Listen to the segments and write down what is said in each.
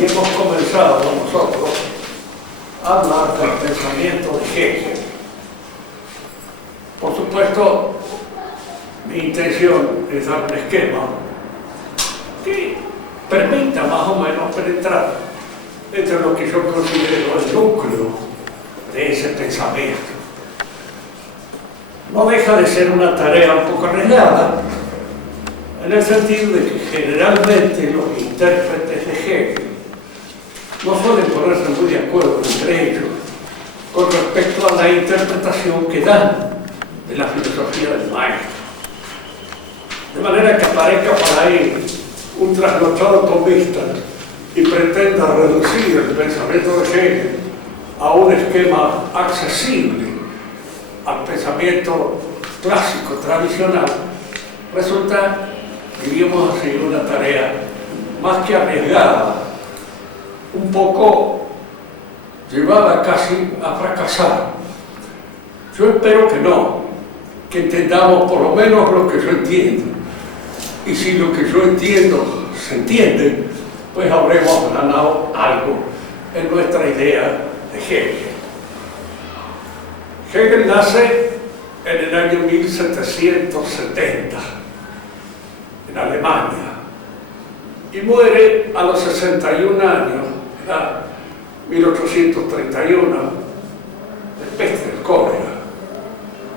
y hemos comenzado nosotros a hablar del pensamiento de Hegel. Por supuesto, mi intención es dar un esquema que permita más o menos penetrar entre lo que yo considero el núcleo de ese pensamiento. No deja de ser una tarea un poco arriesgada, en el sentido de que generalmente los intérpretes de Hegel no suelen ponerse muy de acuerdo entre ellos con respecto a la interpretación que dan de la filosofía del maestro. De manera que aparezca por ahí un trasnochado tomista y pretenda reducir el pensamiento de Hegel a un esquema accesible al pensamiento clásico, tradicional, resulta, diríamos así, una tarea más que arriesgada, un poco llevada casi a fracasar. Yo espero que no, que entendamos por lo menos lo que yo entiendo. Y si lo que yo entiendo se entiende, pues habremos ganado algo en nuestra idea de Hegel. Hegel nace en el año 1770 en Alemania y muere a los 61 años, era 1831, de peste, del cólera,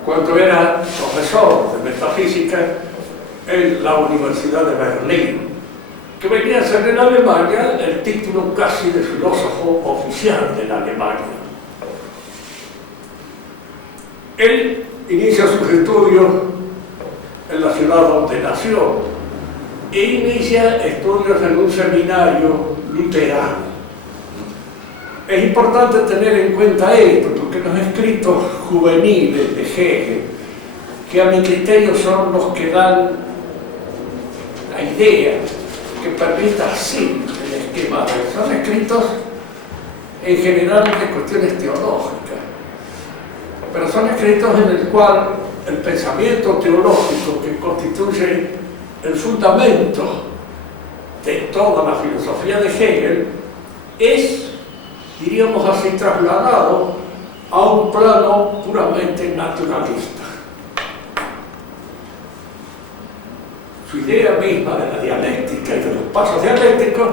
cuando era profesor de metafísica en la Universidad de Berlín, que venía a ser en Alemania el título casi de filósofo oficial de la Alemania. Él inicia sus estudios en la ciudad donde nació e inicia estudios en un seminario luterano. Es importante tener en cuenta esto, porque los escritos juveniles de Hegel, que a mi criterio son los que dan la idea que permita así el esquema, son escritos en general de cuestiones teológicas, pero son escritos en el cual el pensamiento teológico que constituye el fundamento de toda la filosofía de Hegel es, diríamos así, trasladado a un plano puramente naturalista. Su idea misma de la dialéctica y de los pasos dialécticos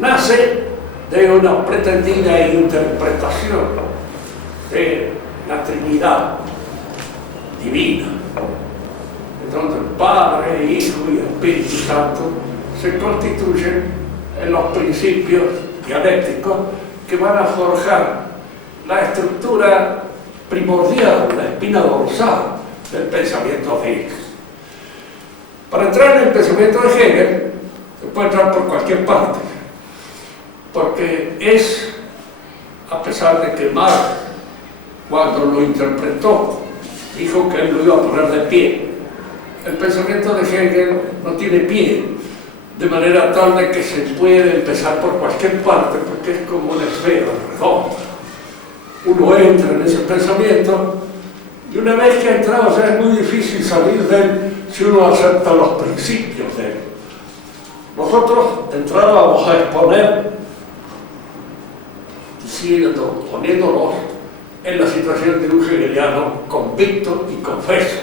nace de una pretendida interpretación de la Trinidad divina, donde el Padre, Hijo y Espíritu Santo se constituyen en los principios dialécticos que van a forjar la estructura primordial, la espina dorsal del pensamiento de Hegel. Para entrar en el pensamiento de Hegel, se puede entrar por cualquier parte, porque es, a pesar de que Marx, cuando lo interpretó, dijo que él lo iba a poner de pie, el pensamiento de Hegel no tiene pie, de manera tal de que se puede empezar por cualquier parte, porque es como una esfera redonda. Uno entra en ese pensamiento y una vez que ha entrado ya es muy difícil salir de él si uno acepta los principios de él. Nosotros de entrada vamos a exponer, poniéndonos en la situación de un hegeliano convicto y confeso,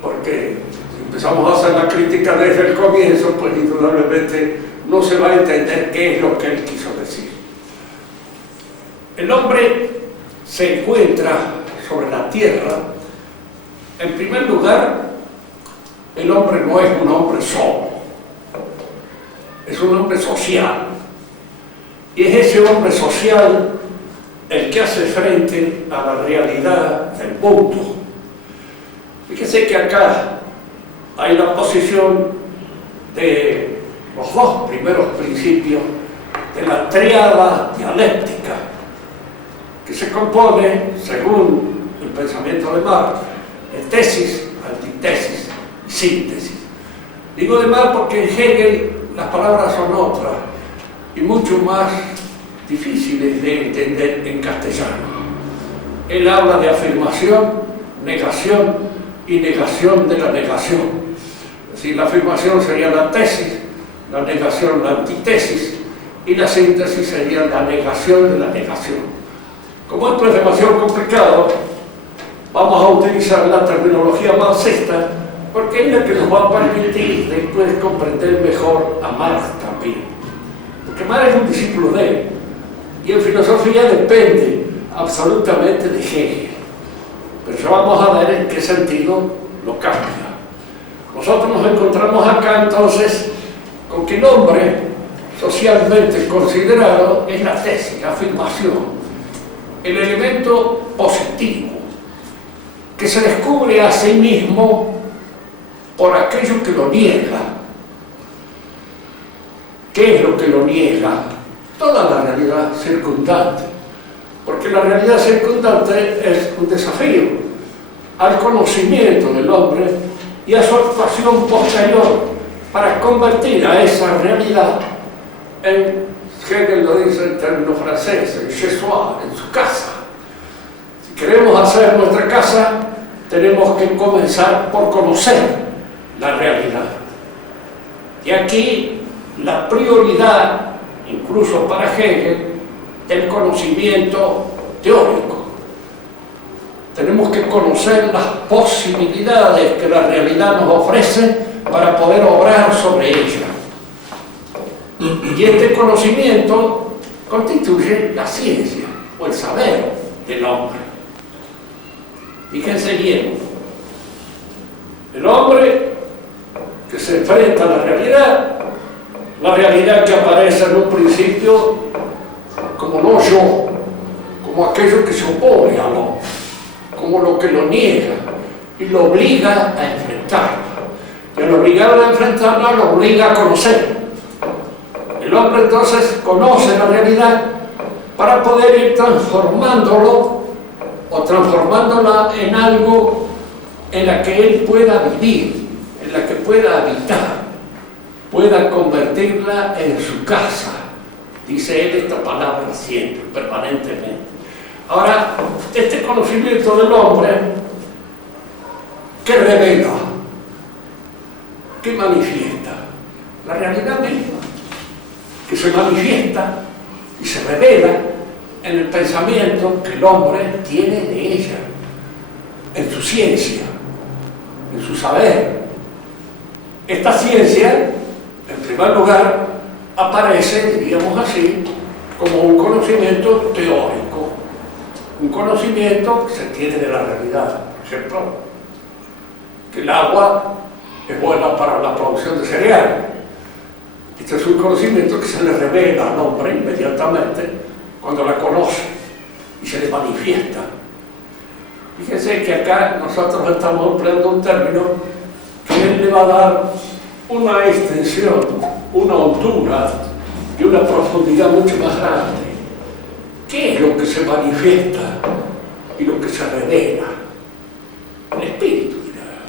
porque si empezamos a hacer la crítica desde el comienzo, pues indudablemente no se va a entender qué es lo que él quiso decir. El hombre se encuentra sobre la tierra. En primer lugar, el hombre no es un hombre solo, es un hombre social, y es ese hombre social el que hace frente a la realidad del mundo. Fíjese que acá hay la posición de los dos primeros principios de la tríada dialéctica, que se compone, según el pensamiento de Marx, de tesis, antitesis y síntesis. Digo de Marx porque en Hegel las palabras son otras y mucho más difíciles de entender en castellano. Él habla de afirmación, negación y negación de la negación. Es decir, la afirmación sería la tesis, la negación la antítesis y la síntesis sería la negación de la negación. Como esto es demasiado complicado, vamos a utilizar la terminología marxista porque es la que nos va a permitir después comprender mejor a Marx también. Porque Marx es un discípulo de él y en filosofía depende absolutamente de Hegel. Pero ya vamos a ver en qué sentido lo cambia. Nosotros nos encontramos acá entonces con que el hombre socialmente considerado es la tesis, la afirmación, el elemento positivo que se descubre a sí mismo por aquello que lo niega. ¿Qué es lo que lo niega? Toda la realidad circundante, porque la realidad circundante es un desafío al conocimiento del hombre y a su actuación posterior para convertir a esa realidad en, Hegel lo dice en términos franceses, en chez soi, en su casa. Si queremos hacer nuestra casa, tenemos que comenzar por conocer la realidad. Y aquí la prioridad, incluso para Hegel, del conocimiento teórico. Tenemos que conocer las posibilidades que la realidad nos ofrece para poder obrar sobre ella. Y este conocimiento constituye la ciencia o el saber del hombre. Fíjense bien, el hombre que se enfrenta a la realidad que aparece en un principio como no yo, como aquello que se opone al hombre, como lo que lo niega y lo obliga a enfrentarla. Y al obligarlo a enfrentarla, lo obliga a conocer. El hombre entonces conoce la realidad para poder ir transformándolo o transformándola en algo en la que él pueda vivir, en la que pueda habitar, pueda convertirla en su casa. Dice él esta palabra siempre, permanentemente. Ahora, este conocimiento del hombre, ¿qué revela? ¿Qué manifiesta? La realidad misma, que se manifiesta y se revela en el pensamiento que el hombre tiene de ella, en su ciencia, en su saber. Esta ciencia, en primer lugar, aparece, diríamos así, como un conocimiento teórico, un conocimiento que se tiene de la realidad. Por ejemplo, que el agua es buena para la producción de cereal. Este es un conocimiento que se le revela al hombre inmediatamente cuando la conoce y se le manifiesta. Fíjense que acá nosotros estamos empleando un término que él le va a dar una extensión, una hondura y una profundidad mucho más grande. ¿Qué es lo que se manifiesta y lo que se revela? El espíritu, dirá.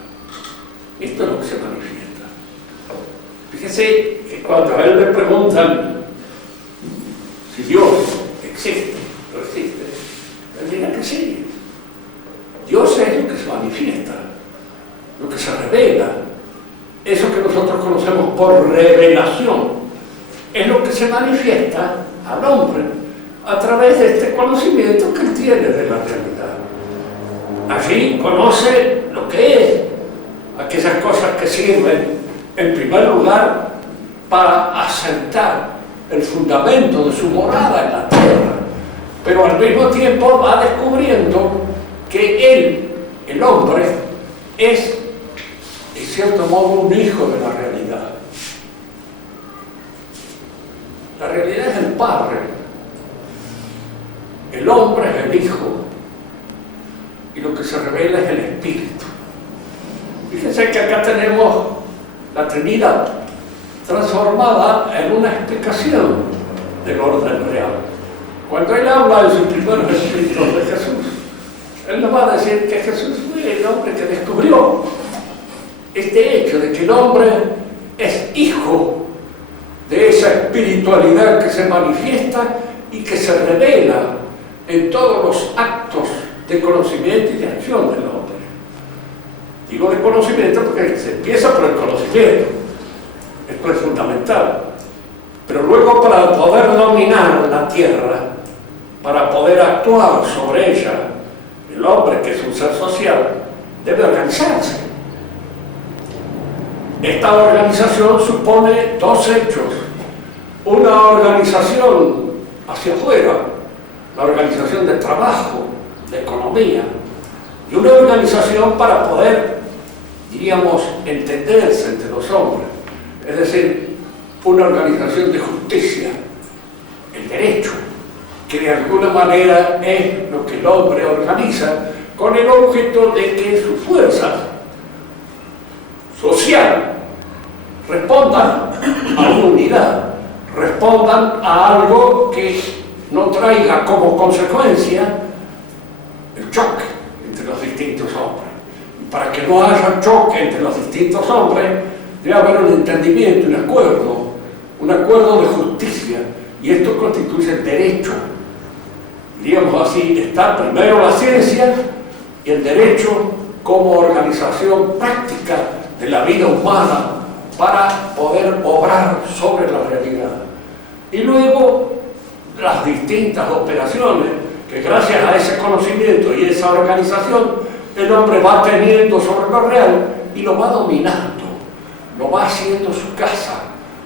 Esto es lo que se manifiesta. Fíjese que cuando a él le preguntan si Dios existe, no existe, él dirá que sí. Dios es lo que se manifiesta, lo que se revela. Eso que nosotros conocemos por revelación es lo que se manifiesta al hombre a través de este conocimiento que él tiene de la realidad. Allí conoce lo que es, aquellas cosas que sirven en primer lugar para asentar el fundamento de su morada en la tierra, pero al mismo tiempo va descubriendo que él, el hombre, es en cierto modo un hijo de la realidad. La realidad es el Padre, el hombre es el Hijo y lo que se revela es el Espíritu. Fíjense que acá tenemos la Trinidad transformada en una explicación del orden real. Cuando él habla de sus primeros escritos de Jesús, él nos va a decir que Jesús fue el hombre que descubrió este hecho de que el hombre es hijo de esa espiritualidad que se manifiesta y que se revela en todos los actos de conocimiento y de acción del hombre. Digo de conocimiento porque se empieza por el conocimiento. Esto es fundamental. Pero luego, para poder dominar la tierra, para poder actuar sobre ella, el hombre, que es un ser social, debe organizarse. Esta organización supone dos hechos: una organización hacia afuera, la organización de trabajo, de economía, y una organización para poder, diríamos, entenderse entre los hombres, es decir, una organización de justicia, el derecho, que de alguna manera es lo que el hombre organiza con el objeto de que sus fuerzas sociales respondan a una unidad, respondan a algo que no traiga como consecuencia el choque entre los distintos hombres. Y para que no haya choque entre los distintos hombres, debe haber un entendimiento, un acuerdo de justicia, y esto constituye el derecho. Diríamos así, está primero la ciencia y el derecho como organización práctica de la vida humana para poder obrar sobre la realidad. Y luego las distintas operaciones que, gracias a ese conocimiento y esa organización, el hombre va teniendo sobre lo real y lo va dominando, lo va haciendo su casa,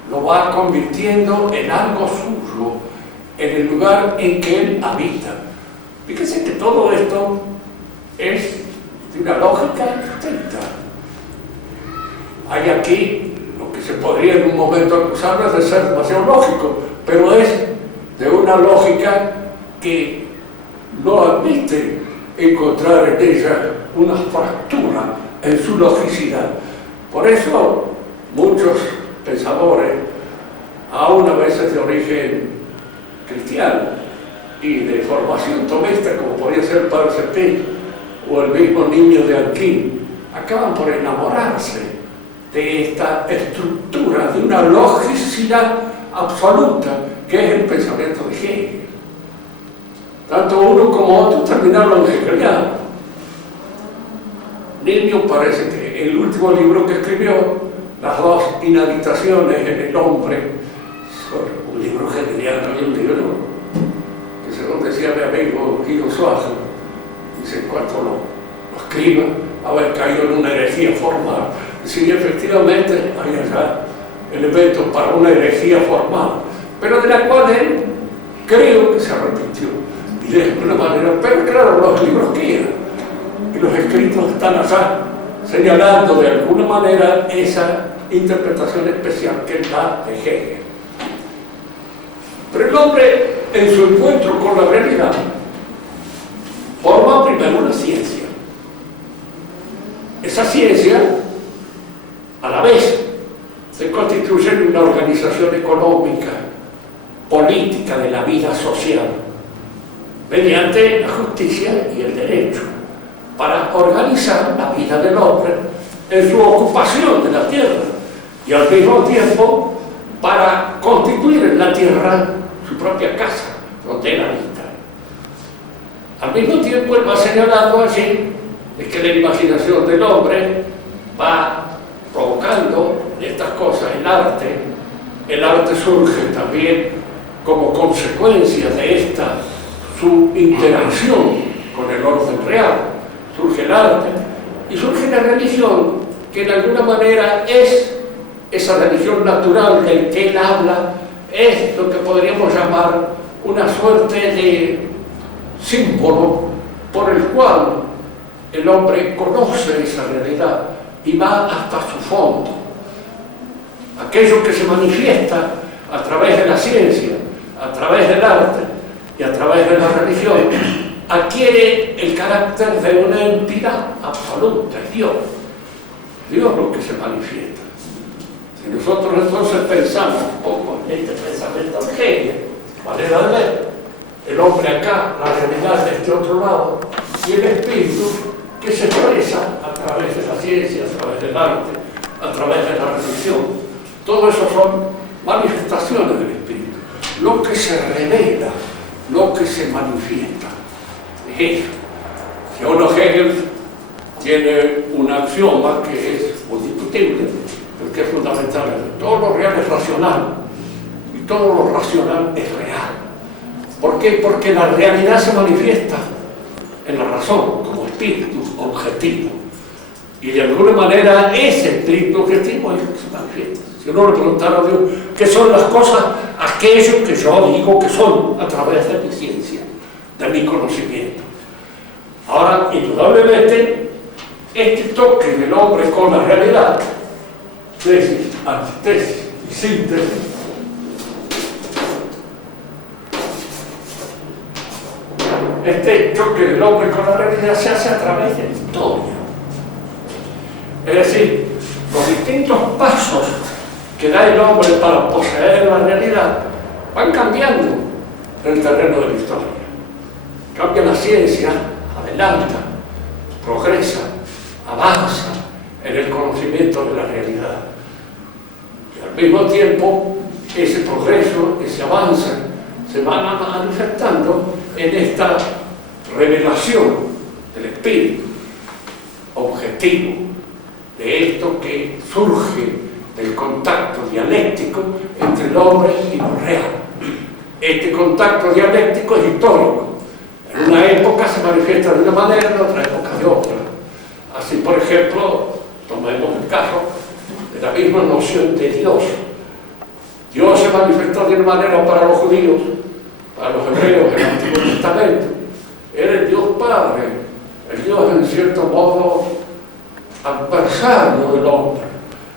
lo va convirtiendo en algo suyo, en el lugar en que él habita. Fíjense que todo esto es de una lógica estricta. Hay aquí lo que se podría en un momento acusarles de ser demasiado lógico, pero es de una lógica que no admite encontrar en ella una fractura en su logicidad. Por eso muchos pensadores, aún a veces de origen cristiano y de formación tomista, como podría ser el padre Cepín o el mismo Niño de Anquín, acaban por enamorarse de esta estructura, de una logicidad absoluta que es el pensamiento de Hegel. Tanto uno como otro terminaron hegelianos. Niño parece que el último libro que escribió, Las dos inhabitaciones en el hombre, un libro hegeliano y un libro que, según decía mi amigo Guido Suárez, dice, en cuanto lo escriba, haber caído en una herejía formal. Sí, efectivamente hay allá elementos para una herejía formal, pero de la cual él creo que se arrepintió, y de alguna manera, pero claro, los libros quedan, y los escritos están allá, señalando de alguna manera esa interpretación especial que él da de Hegel. Pero el hombre, en su encuentro con la realidad, forma primero una ciencia. Esa ciencia, a la vez, se constituye en una organización económica, política de la vida social, mediante la justicia y el derecho, para organizar la vida del hombre en su ocupación de la tierra y al mismo tiempo para constituir en la tierra su propia casa, donde él habita. Al mismo tiempo él va señalando allí de que la imaginación del hombre va provocando estas cosas. El arte surge también como consecuencia de esta su interacción con el orden real. Surge el arte y surge la religión, que en alguna manera es esa religión natural del que él habla, es lo que podríamos llamar una suerte de símbolo por el cual el hombre conoce esa realidad y va hasta su fondo. Aquello que se manifiesta a través de la ciencia, a través del arte y a través de la religión, adquiere el carácter de una entidad absoluta, es Dios. Dios lo que se manifiesta. Si nosotros entonces pensamos un poco en este pensamiento de Hegel, manera de ver, el hombre acá, la realidad de este otro lado, y el espíritu que se expresa a través de la ciencia, a través del arte, a través de la religión. Todo eso son manifestaciones del espíritu. Lo que se revela, lo que se manifiesta. Es eso. Si uno Hegel tiene un axioma que es muy discutible, pero que es fundamental. Todo lo real es racional y todo lo racional es real. ¿Por qué? Porque la realidad se manifiesta en la razón, como espíritu objetivo. Y de alguna manera ese espíritu objetivo es lo que se manifiesta. Si uno le preguntara a Dios qué son las cosas, aquello que yo digo que son a través de mi ciencia, de mi conocimiento. Ahora, indudablemente, este toque del hombre con la realidad, tesis, antitesis y síntesis, este choque del hombre con la realidad se hace a través de la historia. Es decir, los distintos pasos que da el hombre para poseer la realidad van cambiando en el terreno de la historia. Cambia la ciencia, adelanta, progresa, avanza en el conocimiento de la realidad. Y al mismo tiempo, ese progreso, ese avance, se van manifestando en esta revelación del espíritu objetivo, de esto que surge del contacto dialéctico entre el hombre y lo real. Este contacto dialéctico es histórico. En una época se manifiesta de una manera, en otra época de otra. Así, por ejemplo, tomemos el caso de la misma noción de Dios. Dios se manifestó de una manera para los judíos, para los hebreos en el Antiguo Testamento. Era el Dios Padre, el Dios en cierto modo adversario del hombre,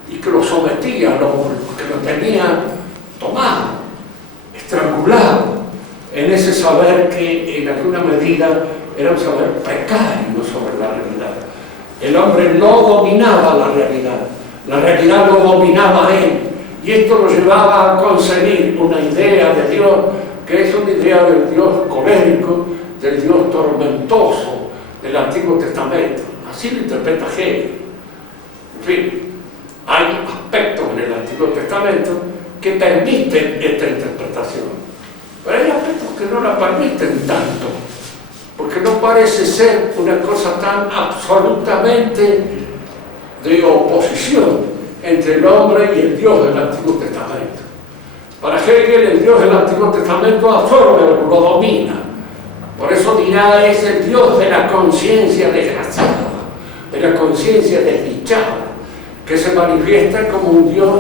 y que lo sometía al hombre, que lo tenía tomado, estrangulado, en ese saber que en alguna medida era un saber precario sobre la realidad. El hombre no dominaba la realidad lo dominaba a él, y esto lo llevaba a concebir una idea de Dios que es una idea del Dios colérico, del Dios tormentoso del Antiguo Testamento. Así lo interpreta Hegel. En fin, hay aspectos en el Antiguo Testamento que permiten esta interpretación, pero hay aspectos que no la permiten tanto, porque no parece ser una cosa tan absolutamente de oposición entre el hombre y el Dios del Antiguo Testamento. Para Hegel, el Dios del Antiguo Testamento absorbe, lo domina. Por eso dirá, es el Dios de la conciencia desgraciada, de la conciencia desdichada, que se manifiesta como un Dios,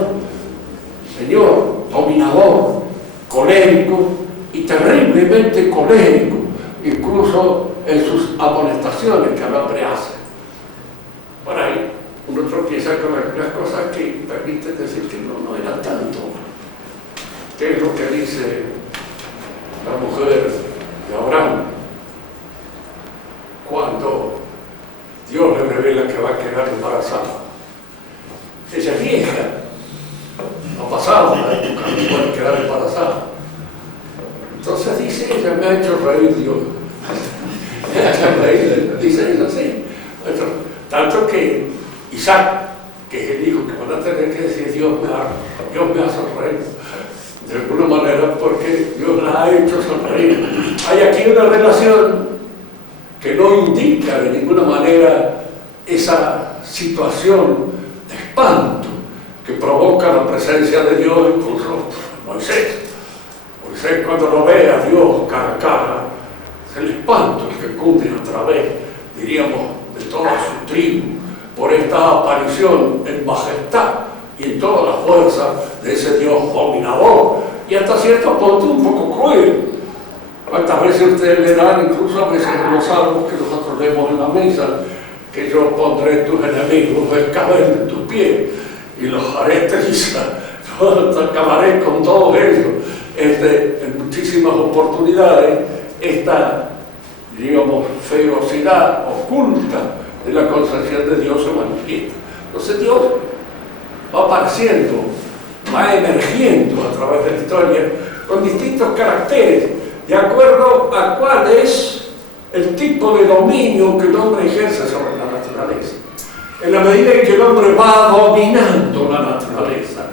Señor, dominador, colérico y terriblemente colérico, incluso en sus amonestaciones que al hombre hace. Por ahí uno tropieza con algunas cosas que permiten decir que no era tanto. ¿Qué es lo que dice la mujer de Abraham cuando Dios le revela que va a quedar embarazada? Ella es vieja, no ha pasado la época de poder quedar embarazada. Entonces dice ella, me ha hecho reír Dios. Me ha hecho reír, dice ella así. Tanto que Isaac, que es el hijo que van a tener que decir, Dios me ha sonreído. De alguna manera, porque Dios la ha hecho sonreír. Hay aquí una relación que no indica de ninguna manera esa situación de espanto que provoca la presencia de Dios, incluso Moisés. Moisés, cuando lo ve a Dios cara a cara, es el espanto el que cunde a través, diríamos, de toda su tribu, por esta aparición en majestad y en toda la fuerza de ese Dios dominador, y hasta cierto punto un poco cruel. ¿Cuántas veces ustedes le dan, incluso a veces en los salmos que nosotros leemos en la misa, que yo pondré tus enemigos el cabello de tus pies y los haré trizas, yo acabaré con todos ellos? En muchísimas oportunidades, esta, digamos, ferocidad oculta de la concepción de Dios se manifiesta. Entonces Dios va apareciendo, va emergiendo a través de la historia con distintos caracteres, de acuerdo a cuál es el tipo de dominio que el hombre ejerce sobre la naturaleza. En la medida en que el hombre va dominando la naturaleza,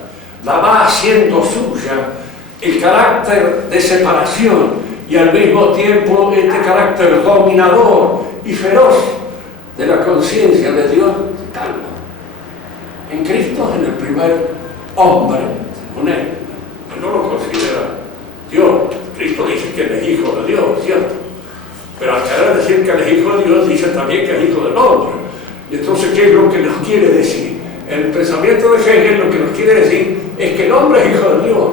la va haciendo suya, el carácter de separación y al mismo tiempo este carácter dominador y feroz de la conciencia de Dios se calma. En Cristo, en el primer hombre, según él no lo considera Jesucristo dice que Él es hijo de Dios, ¿cierto? Pero al querer decir que Él es hijo de Dios, dice también que es hijo del hombre. Y entonces, ¿qué es lo que nos quiere decir? El pensamiento de Hegel lo que nos quiere decir es que el hombre es hijo de Dios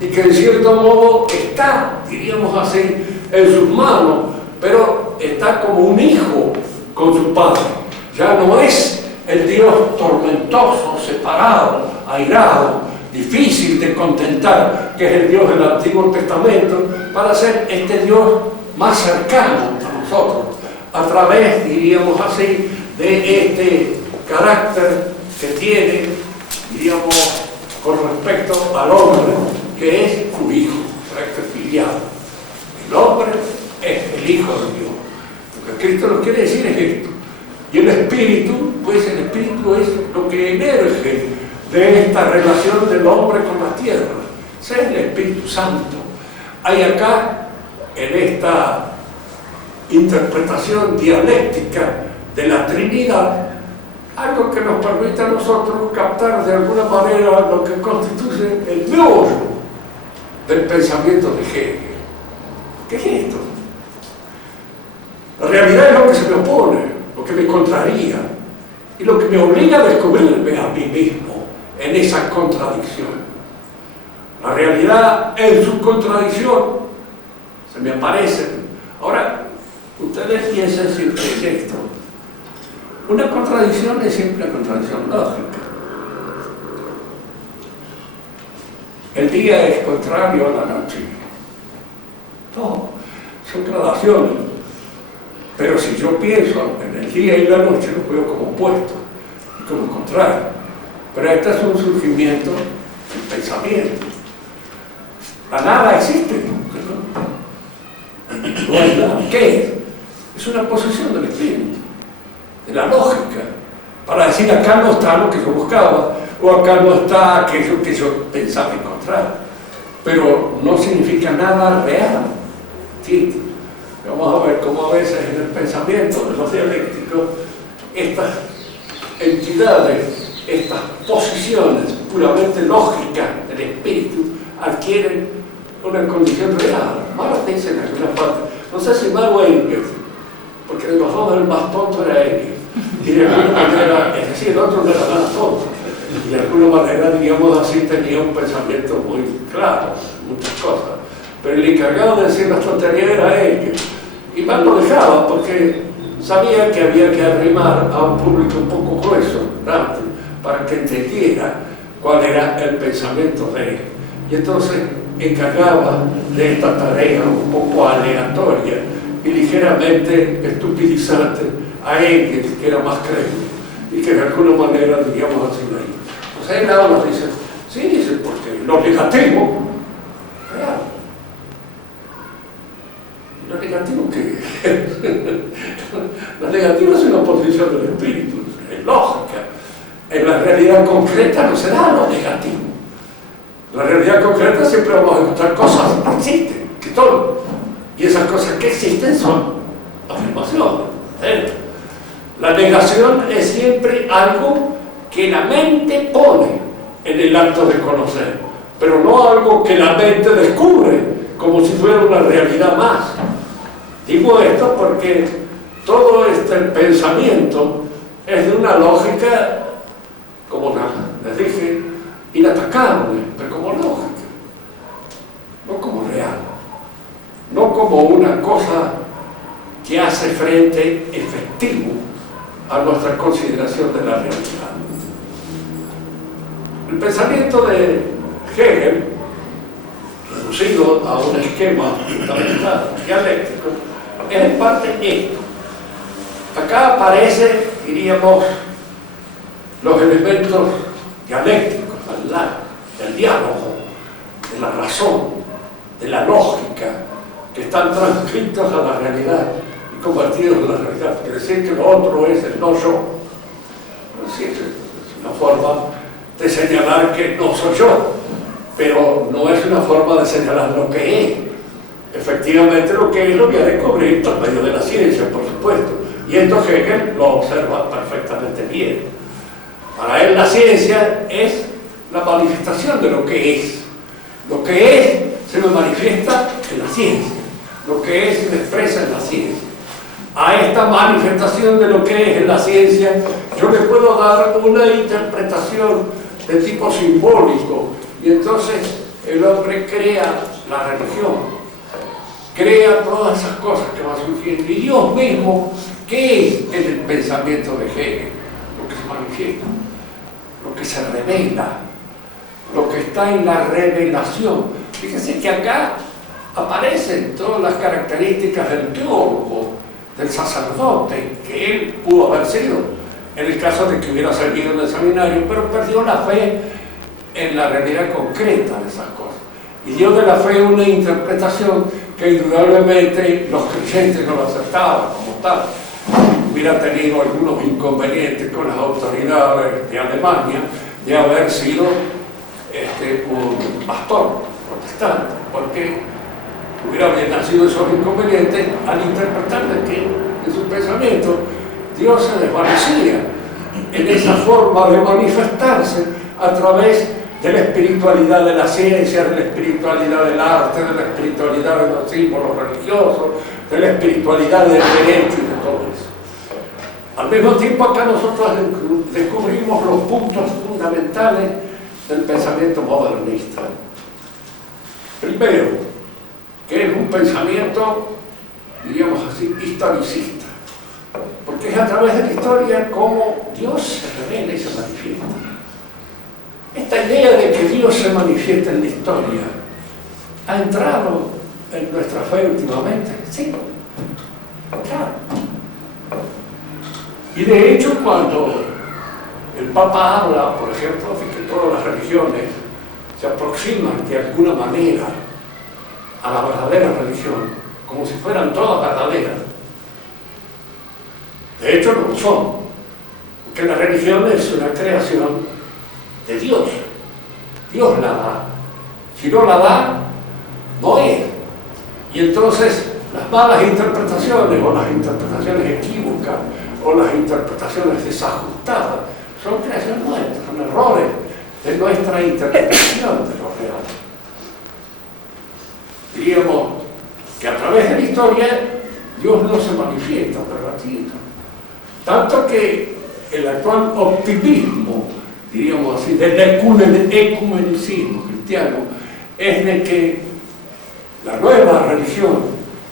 y que en cierto modo está, diríamos así, en sus manos, pero está como un hijo con su padre. Ya no es el Dios tormentoso, separado, airado, difícil de contentar, que es el Dios del Antiguo Testamento, para ser este Dios más cercano a nosotros, a través, diríamos así, de este carácter que tiene, diríamos, con respecto al hombre, que es su hijo, carácter filial. El hombre es el hijo de Dios. Lo que Cristo nos quiere decir es esto. Y el espíritu, pues el espíritu es lo que emerge de esta relación del hombre con la tierra. Ese es el Espíritu Santo. Hay acá, en esta interpretación dialéctica de la Trinidad, algo que nos permite a nosotros captar de alguna manera lo que constituye el meollo del pensamiento de Hegel. ¿Qué es esto? La realidad es lo que se me opone, lo que me contraría y lo que me obliga a descubrirme a mí mismo en esa contradicción. La realidad en su contradicción se me aparece. Ahora, ustedes piensan siempre en esto. Una contradicción es siempre una contradicción lógica. El día es contrario a la noche. No, son gradaciones. Pero si yo pienso en el día y la noche, los veo como opuestos y como contrarios. Pero este es un surgimiento del pensamiento. La nada existe nunca, ¿no? No hay nada. ¿Qué es? Es una posición del espíritu, de la lógica, para decir acá no está lo que yo buscaba, o acá no está aquello que yo pensaba encontrar. Pero no significa nada real. ¿Sí? Vamos a ver cómo a veces en el pensamiento de los dialécticos estas entidades, estas posiciones puramente lógicas del espíritu adquieren una condición real. Marx dice en alguna parte, no sé si Marx o Engels, porque de los dos el más tonto era Engels, y de alguna manera, es decir, el otro no era nada tonto, y de alguna manera, diríamos así, tenía un pensamiento muy claro, muchas cosas, pero el encargado de decir las tonterías era Engels, y Marx lo dejaba porque sabía que había que arrimar a un público un poco grueso, grande, para que entendiera cuál era el pensamiento de él. Y entonces encargaba de esta tarea un poco aleatoria y ligeramente estupidizante a Engels, que era más creíble y que de alguna manera, diríamos así, ahí. O sea, él habla, dice, sí, dice, porque lo negativo, real. ¿Lo negativo qué es? Lo negativo es una posición del espíritu, es lógica. En la realidad concreta no se da lo negativo. En la realidad concreta siempre vamos a encontrar cosas que existen, que todo. Y esas cosas que existen son afirmaciones. La negación es siempre algo que la mente pone en el acto de conocer, pero no algo que la mente descubre como si fuera una realidad más. Digo esto porque todo este pensamiento es de una lógica, como les dije, inatacable, pero como lógica, no como real, no como una cosa que hace frente efectivo a nuestra consideración de la realidad. El pensamiento de Hegel, reducido a un esquema fundamental dialéctico, es en parte esto. Acá aparece, diríamos, los elementos dialécticos del diálogo, de la razón, de la lógica, que están transcritos a la realidad y convertidos en la realidad. Quiere decir que lo otro es el no yo. Es una forma de señalar que no soy yo, pero no es una forma de señalar lo que es. Efectivamente, lo que es lo voy a descubrir por medio de la ciencia, por supuesto. Y esto Hegel lo observa perfectamente bien. Para él la ciencia es la manifestación de lo que es. Lo que es se me manifiesta en la ciencia, lo que es se expresa en la ciencia. A esta manifestación de lo que es en la ciencia, yo le puedo dar una interpretación de tipo simbólico, y entonces el hombre crea la religión, crea todas esas cosas que van surgiendo. Y Dios mismo, ¿qué es en el pensamiento de Hegel? Lo que se manifiesta, lo que se revela, lo que está en la revelación. Fíjense que acá aparecen todas las características del teólogo, del sacerdote, que él pudo haber sido, en el caso de que hubiera salido del seminario, pero perdió la fe en la realidad concreta de esas cosas. Y dio de la fe una interpretación que indudablemente los creyentes no lo aceptaban como tal. Hubiera tenido algunos inconvenientes con las autoridades de Alemania de haber sido un pastor protestante, porque hubiera nacido esos inconvenientes al interpretar de que en su pensamiento Dios se desvanecía en esa forma de manifestarse a través de la espiritualidad de la ciencia, de la espiritualidad del arte, de la espiritualidad de los símbolos religiosos, de la espiritualidad del derecho y de todo eso. Al mismo tiempo acá nosotros descubrimos los puntos fundamentales del pensamiento modernista. Primero, que es un pensamiento, diríamos así, historicista, porque es a través de la historia como Dios se revela y se manifiesta. Esta idea de que Dios se manifiesta en la historia ha entrado en nuestra fe últimamente, sí, claro. Y de hecho, cuando el Papa habla, por ejemplo, de que todas las religiones se aproximan de alguna manera a la verdadera religión, como si fueran todas verdaderas. De hecho, no lo son, porque la religión es una creación de Dios. Dios la da. Si no la da, no es. Y entonces, las malas interpretaciones, o las interpretaciones equívocas, o las interpretaciones desajustadas, son creaciones nuestras, son errores de nuestra interpretación de lo real. Diríamos que a través de la historia Dios no se manifiesta por ratito. Tanto que el actual optimismo, diríamos así, del ecumenicismo cristiano, es de que la nueva religión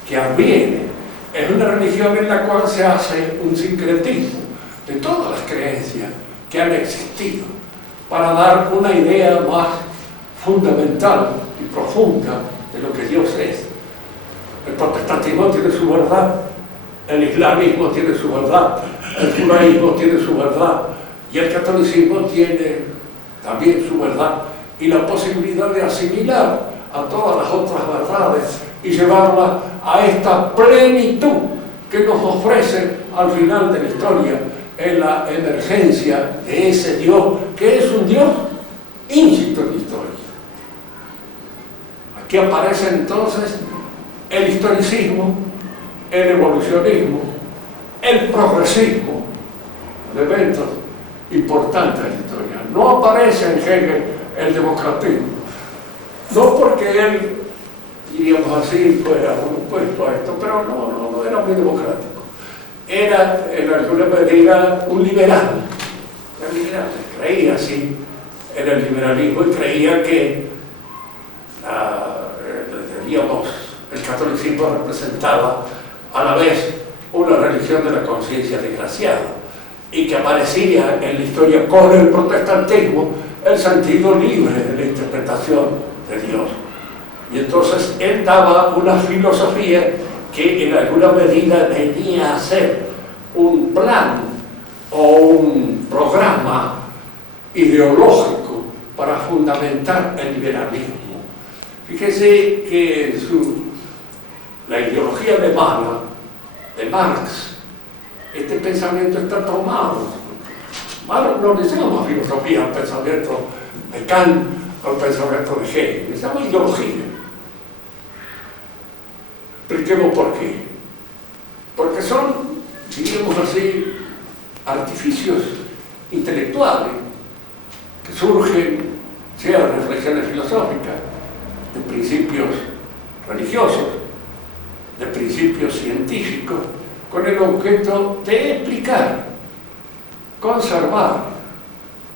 que adviene es una religión en la cual se hace un sincretismo de todas las creencias que han existido para dar una idea más fundamental y profunda de lo que Dios es. El protestantismo tiene su verdad, el islamismo tiene su verdad, el judaísmo tiene su verdad y el catolicismo tiene también su verdad y la posibilidad de asimilar a todas las otras verdades y llevarlas a esta plenitud que nos ofrece al final de la historia en la emergencia de ese Dios que es un Dios íncito en la historia. Aquí aparece entonces el historicismo, el evolucionismo, el progresismo, elementos importantes de la historia. No aparece en Hegel el democratismo, no porque él, diríamos así, fuera un opuesto a esto, pero no era muy democrático. Era en alguna medida un liberal. Era liberal, creía así en el liberalismo y creía que digamos, el catolicismo representaba a la vez una religión de la conciencia desgraciada y que aparecía en la historia con el protestantismo el sentido libre de la interpretación de Dios. Y entonces él daba una filosofía que en alguna medida venía a ser un plan o un programa ideológico para fundamentar el liberalismo. Fíjese que la ideología alemana de Marx, este pensamiento está tomado. No le llama filosofía al pensamiento de Kant o al pensamiento de Hegel, le llama ideología. Expliquemos por qué. Porque son, diríamos así, artificios intelectuales que surgen, sea de reflexiones filosóficas, de principios religiosos, de principios científicos, con el objeto de explicar, conservar,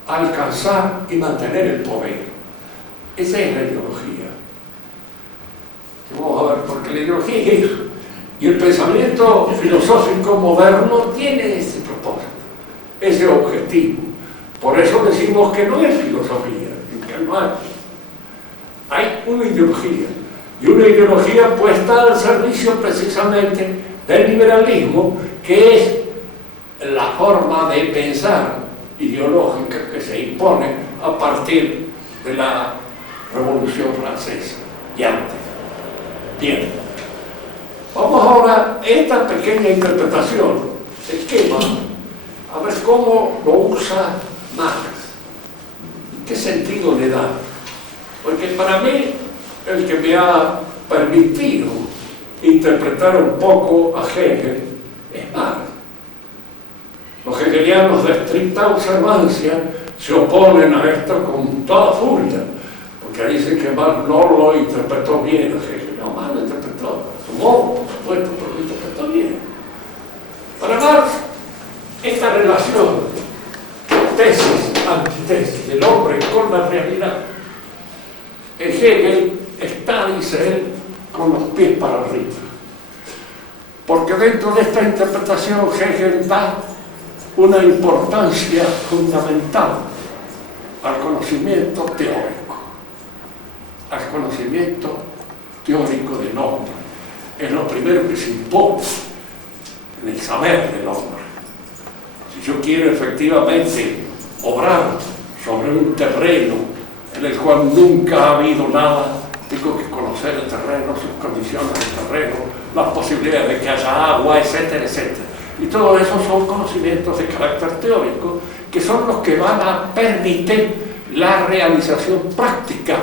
alcanzar y mantener el poder. Esa es la ideología. Vamos a ver, porque la ideología es eso. Y el pensamiento filosófico moderno tiene ese propósito, ese objetivo. Por eso decimos que no es filosofía, que no hay una ideología. Y una ideología puesta al servicio precisamente del liberalismo, que es la forma de pensar ideológica que se impone a partir de la Revolución Francesa y antes. Bien, vamos ahora a esta pequeña interpretación, esquema, a ver cómo lo usa Marx, qué sentido le da. Porque para mí, el que me ha permitido interpretar un poco a Hegel es Marx. Los hegelianos de estricta observancia se oponen a esto con toda furia, porque dicen que Marx no lo interpretó bien a Hegel. No, Marx lo interpretó, su modo, por supuesto, pero lo interpretó bien. Para Marx, esta relación, tesis, antitesis del hombre con la realidad, en Hegel está, dice él, con los pies para arriba. Porque dentro de esta interpretación Hegel da una importancia fundamental al conocimiento teórico, al conocimiento teórico del hombre. Es lo primero que se impone en el saber del hombre. Si yo quiero efectivamente obrar sobre un terreno en el cual nunca ha habido nada, tengo que conocer el terreno, sus condiciones del terreno, las posibilidades de que haya agua, etcétera, etcétera. Y todo eso son conocimientos de carácter teórico que son los que van a permitir la realización práctica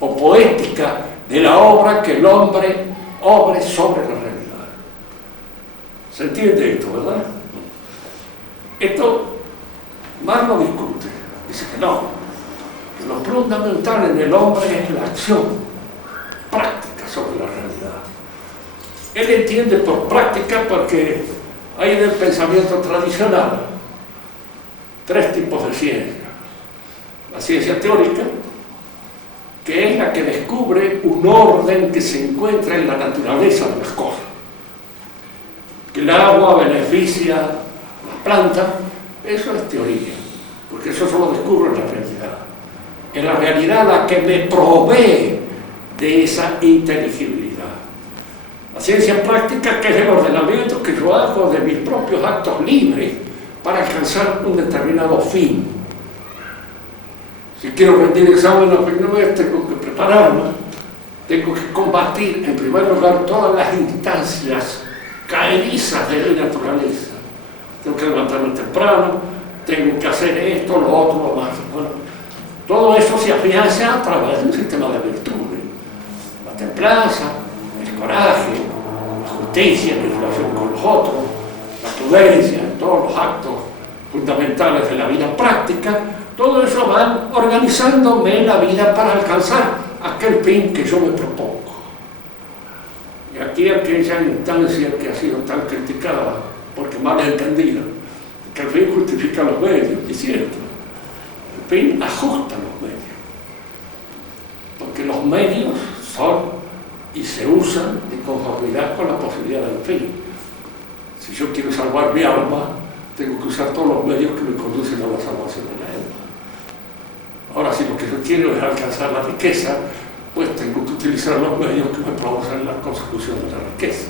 o poética de la obra que el hombre obre sobre la realidad. ¿Se entiende esto, verdad? Esto Marx lo discute, dice que no, que lo fundamental en el hombre es la acción práctica sobre la realidad. Él entiende por práctica porque hay en el pensamiento tradicional tres tipos de ciencia. La ciencia teórica, que es la que descubre un orden que se encuentra en la naturaleza de las cosas. Que el agua beneficia a las plantas, eso es teoría, porque eso solo descubre la realidad. Es la realidad la que me provee de esa inteligibilidad. La ciencia práctica, que es el ordenamiento que yo hago de mis propios actos libres para alcanzar un determinado fin. Si quiero rendir exámenes opiniones, tengo que prepararme, tengo que combatir en primer lugar todas las instancias caerizas de mi naturaleza. Tengo que levantarme temprano, tengo que hacer esto, lo otro, lo más. Bueno, todo eso se afianza a través de un sistema de virtudes. La templanza, el coraje, la justicia en relación con los otros, la prudencia en todos los actos fundamentales de la vida práctica. Todo eso va organizándome la vida para alcanzar aquel fin que yo me propongo. Y aquí aquella instancia que ha sido tan criticada, porque mal entendida, que el fin justifica los medios, es cierto. El fin ajusta los medios, porque los medios son y se usan de conformidad con la posibilidad del fin. Si yo quiero salvar mi alma, tengo que usar todos los medios que me conducen a la salvación de la alma. Ahora, si lo que yo quiero es alcanzar la riqueza, pues tengo que utilizar los medios que me producen la consecución de la riqueza.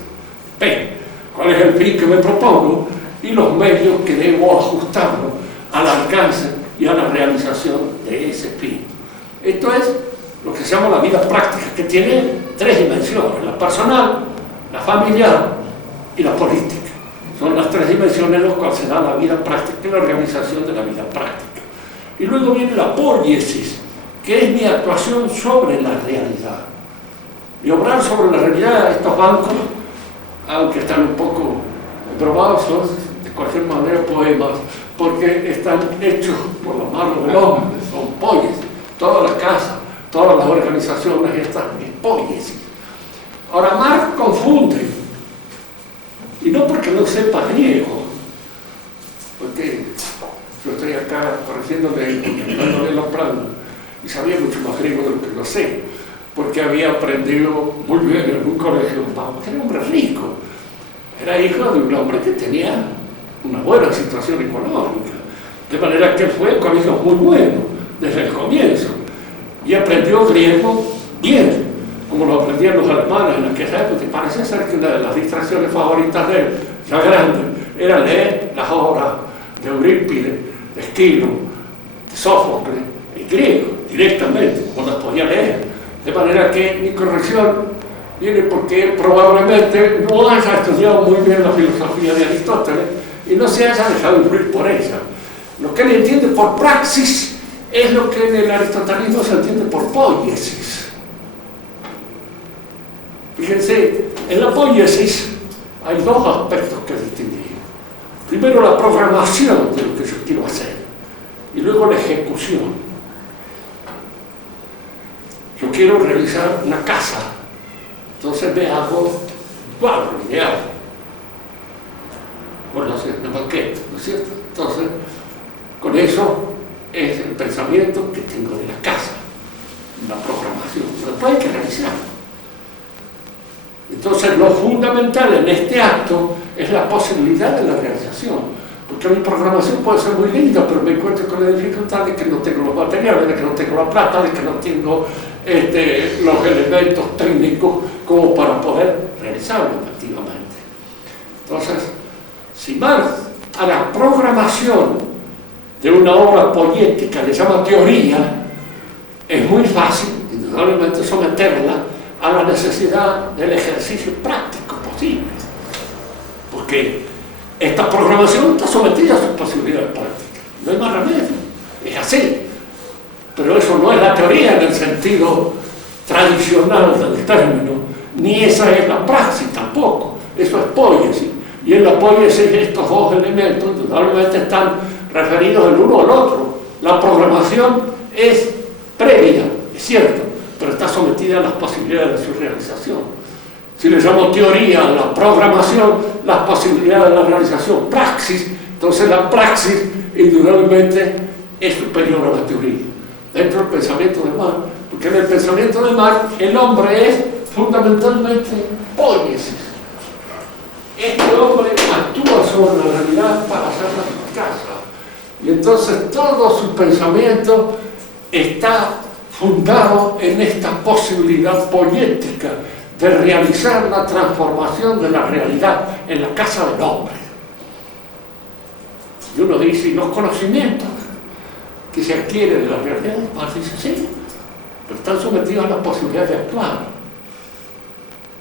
Pero, ¿cuál es el fin que me propongo? Y los medios que debo ajustarlo al alcance y a la realización de ese fin. Esto es lo que se llama la vida práctica, que tiene tres dimensiones: la personal, la familiar y la política. Son las tres dimensiones en las cuales se da la vida práctica y la organización de la vida práctica. Y luego viene la poiesis, que es mi actuación sobre la realidad. Y obrar sobre la realidad, estos bancos, aunque están un poco probados, son de cualquier manera poemas, porque están hechos por las manos del hombre, son poiesis. Toda la casa, todas las organizaciones están en poiesis. Ahora, Marx confunde, y no porque no sepa griego, porque yo estoy acá corrigiéndole, dándole la plana, y sabía mucho más griego de lo que lo sé, porque había aprendido muy bien en un colegio, que era un hombre rico, era hijo de un hombre que tenía una buena situación económica, de manera que fue a colegios muy buenos desde el comienzo, y aprendió griego bien, como lo aprendían los alemanes en aquella época. Y parece ser que una de las distracciones favoritas de él, ya grande, era leer las obras de Eurípides, de Esquilo, de Sófocles, en griego, directamente, como las podía leer. De manera que mi corrección viene porque probablemente no haya estudiado muy bien la filosofía de Aristóteles y no se haya dejado influir por ella. Lo que él entiende por praxis es lo que en el aristotelismo se entiende por poiesis. Fíjense, en la poiesis hay dos aspectos que distinguir. Primero, la programación de lo que yo quiero hacer, y luego la ejecución. Yo quiero realizar una casa, entonces me hago un cuadro lineal, por una maqueta, ¿no es cierto? Entonces, con eso es el pensamiento que tengo de la casa, la programación, pero después hay que realizarlo. Entonces, lo fundamental en este acto es la posibilidad de la realización, porque mi programación puede ser muy linda, pero me encuentro con la dificultad de que no tengo los materiales, de que no tengo la plata, de que no tengo los elementos técnicos como para poder realizarlo efectivamente. Entonces, si Marx a la programación de una obra poética le llama teoría, es muy fácil, indudablemente, someterla a la necesidad del ejercicio práctico posible, porque esta programación está sometida a sus posibilidades prácticas, no hay más remedio, es así, pero eso no es la teoría en el sentido tradicional del término, ni esa es la praxis tampoco, eso es poiesis, y en la poiesis estos dos elementos indudablemente están referidos el uno al otro. La programación es previa, es cierto, pero está sometida a las posibilidades de su realización. Si le llamo teoría a la programación, las posibilidades de la realización, praxis, entonces la praxis indudablemente es superior a la teoría, dentro del pensamiento de Marx, porque en el pensamiento de Marx el hombre es fundamentalmente poiesis. Este hombre actúa sobre la realidad para hacerla su casa, y entonces todo su pensamiento está fundado en esta posibilidad poética de realizar la transformación de la realidad en la casa del hombre. Y uno dice, ¿y los conocimientos que se adquieren de la realidad? Marx dice, sí, pero están sometidos a la posibilidad de actuar.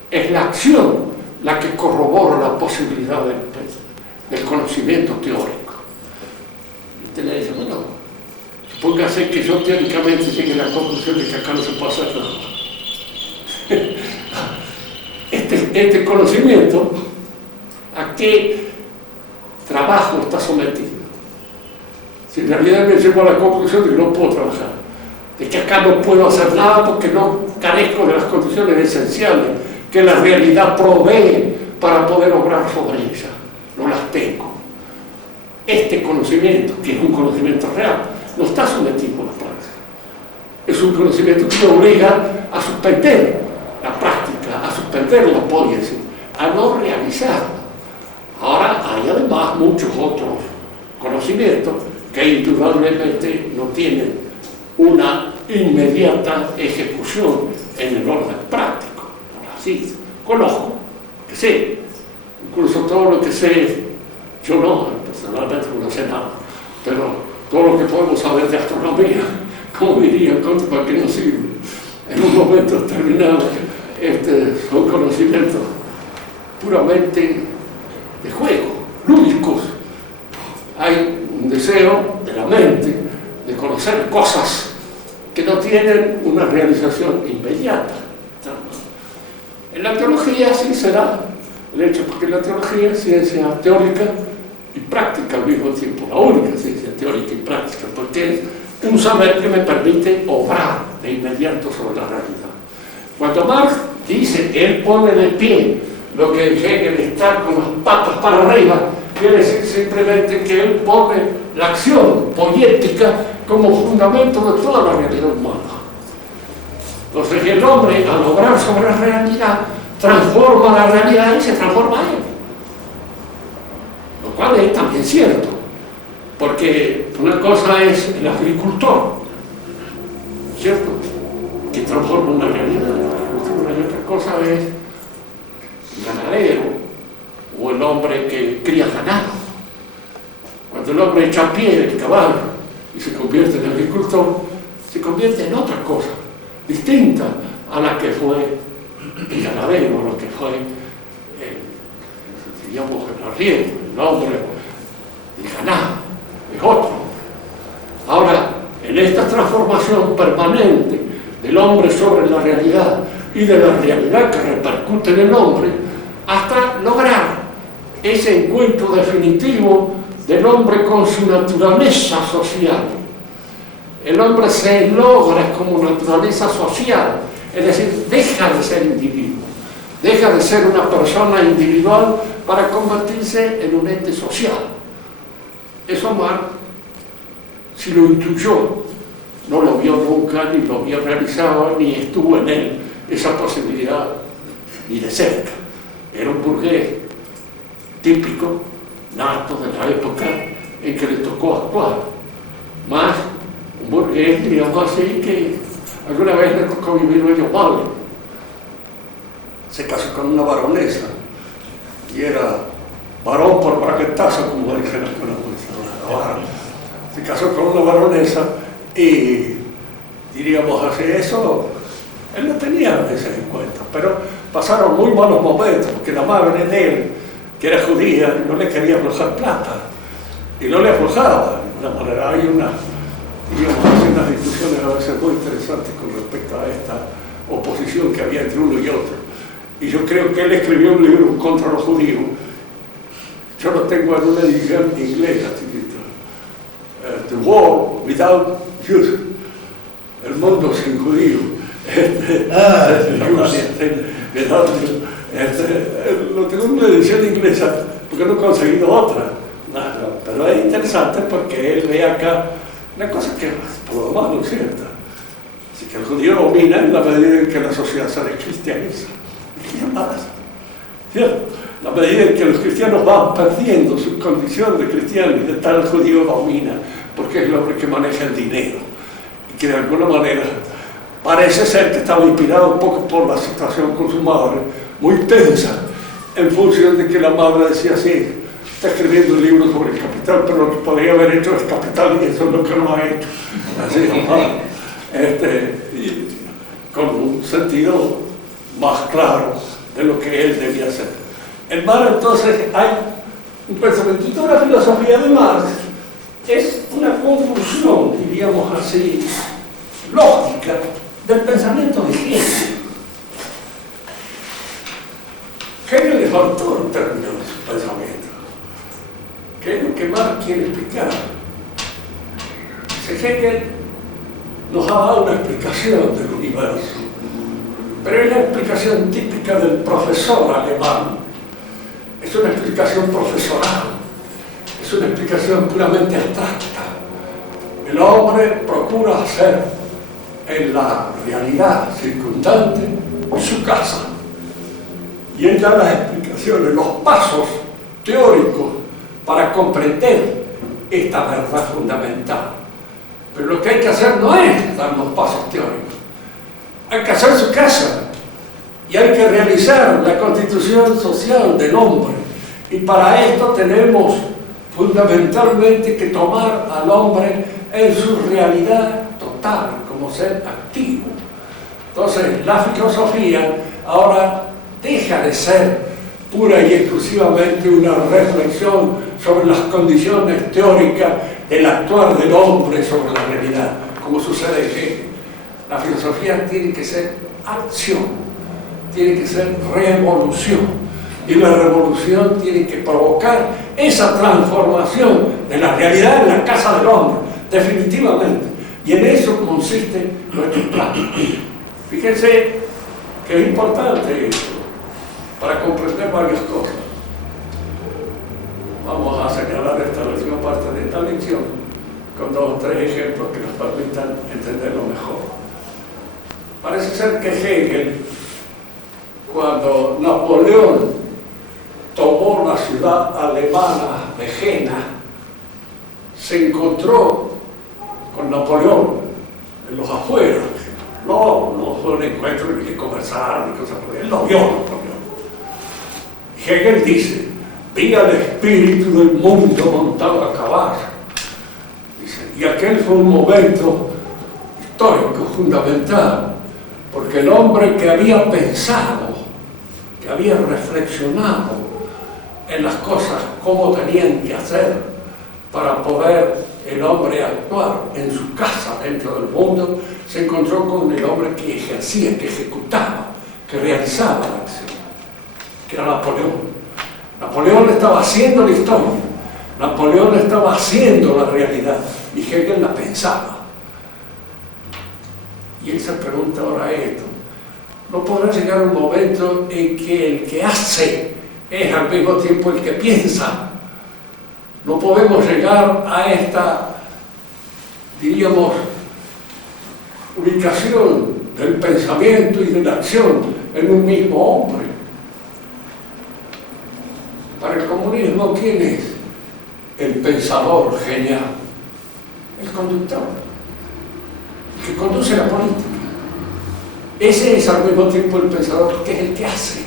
Es la acción la que corrobora la posibilidad del conocimiento teórico. Y usted le dice, bueno, supóngase que yo teóricamente llegue a la conclusión de que acá no se puede hacer nada. Este conocimiento, ¿a qué trabajo está sometido? Si en realidad me llego a la conclusión de que no puedo trabajar, de que acá no puedo hacer nada porque no carezco de las condiciones esenciales que la realidad provee para poder obrar sobre ella, no las tengo. Este conocimiento, que es un conocimiento real, no está sometido a la práctica. Es un conocimiento que me obliga a suspender la práctica, a suspender la poiesis, a no realizarla. Ahora hay además muchos otros conocimientos que indudablemente no tienen una inmediata ejecución en el orden práctico. Así, conozco, que sé, incluso todo lo que sé, yo no, personalmente no sé nada, pero todo lo que podemos saber de astronomía, como diría Kant, para que no sirve en un momento determinado, son conocimientos puramente de juego, lúdicos. Hay un deseo de la mente de conocer cosas que no tienen una realización inmediata. En la teología sí será el hecho, porque la teología es ciencia teórica y práctica al mismo tiempo, la única ciencia teórica y práctica, porque es un saber que me permite obrar de inmediato sobre la realidad. Cuando Marx dice que él pone de pie lo que Hegel está con las patas para arriba, quiere decir simplemente que él pone la acción poética como fundamento de toda la realidad humana. Entonces el hombre, al obrar sobre la realidad, transforma la realidad y se transforma él. Lo cual es también cierto, porque una cosa es el agricultor, ¿cierto?, que transforma una realidad, y otra cosa es el ganadero o el hombre que cría ganado. Cuando el hombre echa a pie del caballo y se convierte en agricultor, se convierte en otra cosa distinta a la que fue el ganadero, a lo que fue digamos, el arriero, el hombre, el ganado, es otro. Ahora, en esta transformación permanente del hombre sobre la realidad y de la realidad que repercute en el hombre, hasta lograr ese encuentro definitivo del hombre con su naturaleza social. El hombre se logra como naturaleza social, es decir, deja de ser individuo, deja de ser una persona individual para convertirse en un ente social. Eso Marx, si lo intuyó, no lo vio nunca, ni lo vio realizado, ni estuvo en él esa posibilidad, ni de cerca. Era un burgués típico, nato de la época en que le tocó actuar, más un burgués, diríamos así, que alguna vez le tocó vivir medio mal. Se casó con una baronesa y era varón por braguetazo, como dicen algunas veces. Se casó con una baronesa y, diríamos así, eso él no tenía a veces en cuenta, pero pasaron muy malos momentos, porque la madre de él, que era judía, no le quería aflojar plata, y no le aflojaba de alguna manera. Hay unas discusiones a veces muy interesantes con respecto a esta oposición que había entre uno y otro. Y yo creo que él escribió un libro contra los judíos. Yo lo tengo en una edición inglesa, The World Without Jews, el mundo sin judíos. Lo tengo en una edición inglesa porque no he conseguido otra. Pero es interesante porque él ve acá una cosa que por lo demás no es cierta. Así que el judío domina en la medida en que la sociedad se descristianiza. ¿Qué más? ¿Cierto? La medida en que los cristianos van perdiendo su condición de cristianos, y de tal el judío domina, porque es el hombre que maneja el dinero. Y que de alguna manera parece ser que estaba inspirado un poco por la situación con su madre, muy tensa, en función de que la madre decía así, está escribiendo un libro sobre el capital, pero lo que podría haber hecho es capital y eso es lo que no ha hecho. Así, y con un sentido más claro de lo que él debía hacer. En Marx, entonces, hay un pensamiento. Y toda la filosofía de Marx es una conclusión, diríamos así, lógica del pensamiento de Hegel. Hegel le faltó un término de su pensamiento, que es lo que Marx quiere explicar. Hegel nos ha dado una explicación del universo, pero es la explicación típica del profesor alemán. Es una explicación profesoral, es una explicación puramente abstracta. El hombre procura hacer en la realidad circundante su casa, y él da las explicaciones, los pasos teóricos para comprender esta verdad fundamental. Pero lo que hay que hacer no es dar los pasos teóricos, hay que hacer su casa y hay que realizar la constitución social del hombre, y para esto tenemos fundamentalmente que tomar al hombre en su realidad total, como ser activo. Entonces la filosofía ahora deja de ser pura y exclusivamente una reflexión sobre las condiciones teóricas del actuar del hombre sobre la realidad, como sucede en Hegel. La filosofía tiene que ser acción, tiene que ser revolución, y la revolución tiene que provocar esa transformación de la realidad en la casa del hombre, definitivamente, y en eso consiste nuestro plan. Fíjense que es importante esto para comprender varias cosas. Vamos a señalar esta última parte de esta lección con 2 o 3 ejemplos que nos permitan entenderlo mejor. Parece ser que Hegel, cuando Napoleón tomó la ciudad alemana de Jena, se encontró con Napoleón en los afueras. No fue un encuentro ni que conversar ni cosas por ahí. Él lo vio Napoleón. Hegel dice: vi al espíritu del mundo montado a caballo. Dice, y aquel fue un momento histórico, fundamental, porque el hombre que había pensado, que había reflexionado en las cosas, cómo tenían que hacer para poder el hombre actuar en su casa dentro del mundo, se encontró con el hombre que ejercía, que ejecutaba, que realizaba la acción, que era Napoleón. Napoleón estaba haciendo la historia, Napoleón estaba haciendo la realidad, y Hegel la pensaba. Y él se pregunta ahora esto: ¿no podrá llegar un momento en que el que hace es al mismo tiempo el que piensa? No podemos llegar a esta, diríamos, ubicación del pensamiento y de la acción en un mismo hombre. Para el comunismo, ¿quién es el pensador genial? El conductor, el que conduce la política. Ese es al mismo tiempo el pensador, que es el que hace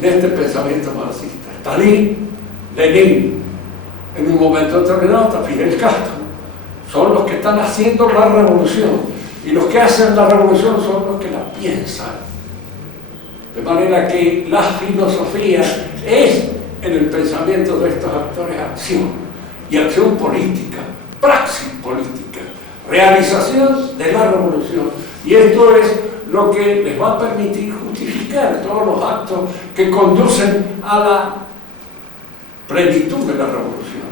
en este pensamiento marxista. Stalin, Lenin, en un momento determinado está Fidel Castro. Son los que están haciendo la revolución, y los que hacen la revolución son los que la piensan. De manera que la filosofía es, en el pensamiento de estos actores, acción, y acción política, praxis política, realización de la revolución. Y esto es lo que les va a permitir justificar todos los actos que conducen a la plenitud de la revolución.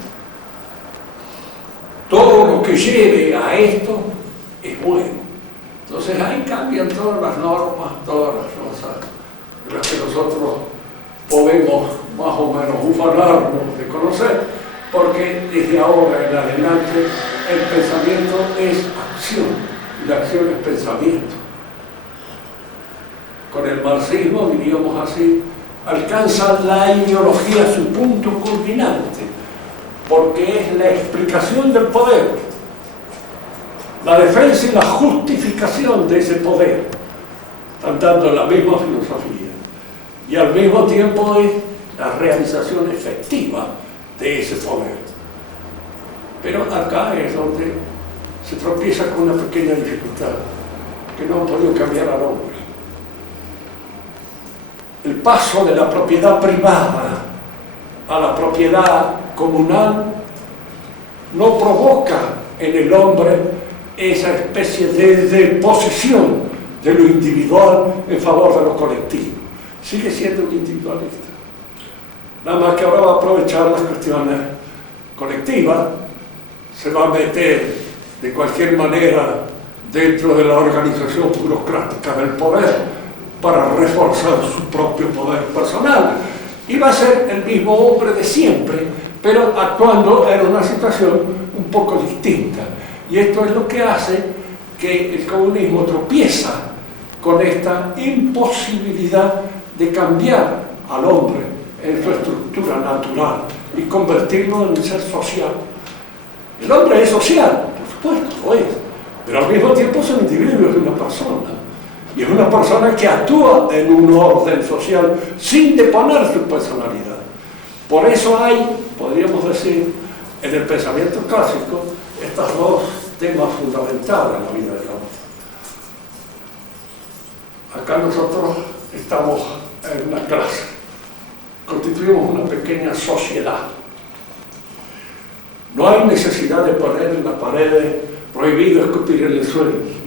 Todo lo que lleve a esto es bueno. Entonces ahí cambian todas las normas, todas las cosas de las que nosotros podemos más o menos ufanarnos de conocer, porque desde ahora en adelante el pensamiento es acción, y la acción es pensamiento. Con el marxismo, diríamos así, alcanza la ideología su punto culminante, porque es la explicación del poder, la defensa y la justificación de ese poder, están dando la misma filosofía, y al mismo tiempo es la realización efectiva de ese poder. Pero acá es donde se tropieza con una pequeña dificultad, que no han podido cambiar al hombre. El paso de la propiedad privada a la propiedad comunal no provoca en el hombre esa especie de posesión de lo individual en favor de lo colectivo. Sigue siendo un individualista. Nada más que ahora va a aprovechar las cuestiones colectivas, se va a meter de cualquier manera dentro de la organización burocrática del poder para reforzar su propio poder personal, y va a ser el mismo hombre de siempre, pero actuando en una situación un poco distinta. Y esto es lo que hace que el comunismo tropieza con esta imposibilidad de cambiar al hombre en su estructura natural y convertirlo en un ser social. El hombre es social, por supuesto, lo es, pero al mismo tiempo es un individuo, es una persona. Y es una persona que actúa en un orden social sin deponer su personalidad. Por eso hay, podríamos decir, en el pensamiento clásico, estos 2 temas fundamentales en la vida del hombre. Acá nosotros estamos en una clase, constituimos una pequeña sociedad. No hay necesidad de poner en las paredes prohibido escupir en el suelo,